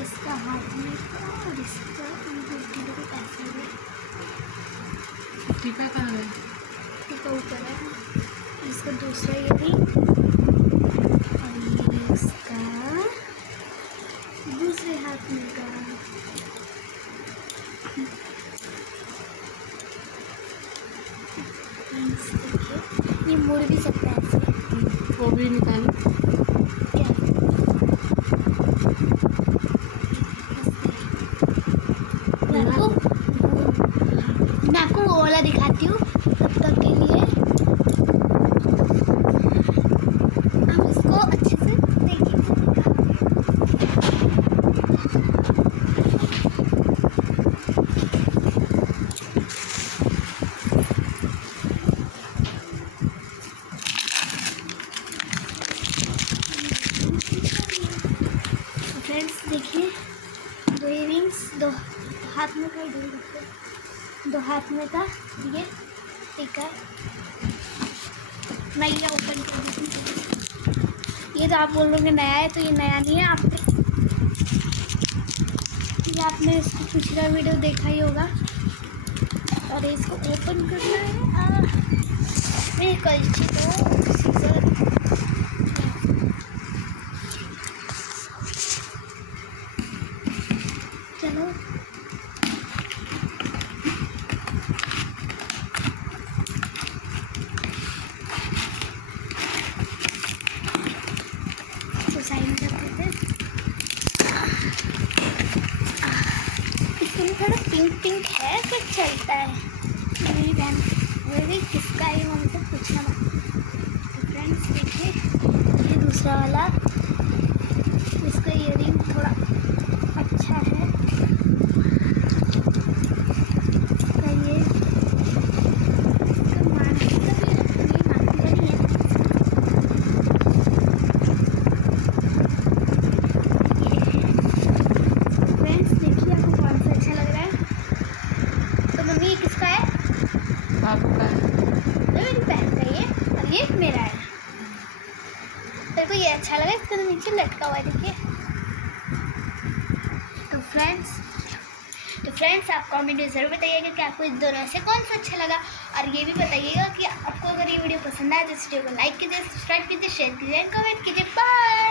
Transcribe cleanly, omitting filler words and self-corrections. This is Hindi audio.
इसका हाथ में का और इसका टीका कहाँ है? टीका ऊपर है, इसका दूसरा इयररिंग और ये इसका दूसरे हाथ में का। देखिए ये मुड़ भी सकता है ऐसे। वो भी निकालो। मैं आपको वो वाला दिखाती हूँ तब तक के लिए आप इसको अच्छे से देखिए। फ्रेंड्स देखिए दो इयररिंग्स, दो हाथ में का दो हाथ में का ये टीका। मैं ये ओपन कर देती हूँ। ये तो आप बोल लोगे नया है, तो ये नया नहीं है। आपने इसको पिछला वीडियो देखा ही होगा। और इसको ओपन करना है मेरी कलछी तो सीजर। चलो पिंक पिंक है फिर चलता है। मेरी बहन वो भी किसका है वो हमसे पूछना मत। तो फ्रेंड्स देखिए ये दूसरा वाला, इसका ईयरिंग थोड़ा अच्छा है। इसका ये इसका मार्केट का भी ये मार्केट का नहीं है। फ्रेंड्स देखिए आपको कौन सा अच्छा लग रहा है। तो मम्मी ये किसका है? आपका है। तो मेरी बहन का ये और ये मेरा है। मेरे को ये अच्छा लगा, इसका नीचे लटका हुआ है देखिए। तो फ्रेंड्स आप कमेंट में ज़रूर बताइएगा कि आपको इस दोनों से कौन सा अच्छा लगा, और ये भी बताइएगा कि आपको अगर ये वीडियो पसंद आए तो इस वीडियो को लाइक कीजिए, सब्सक्राइब कीजिए, शेयर कीजिए एंड कमेंट कीजिए। बाय।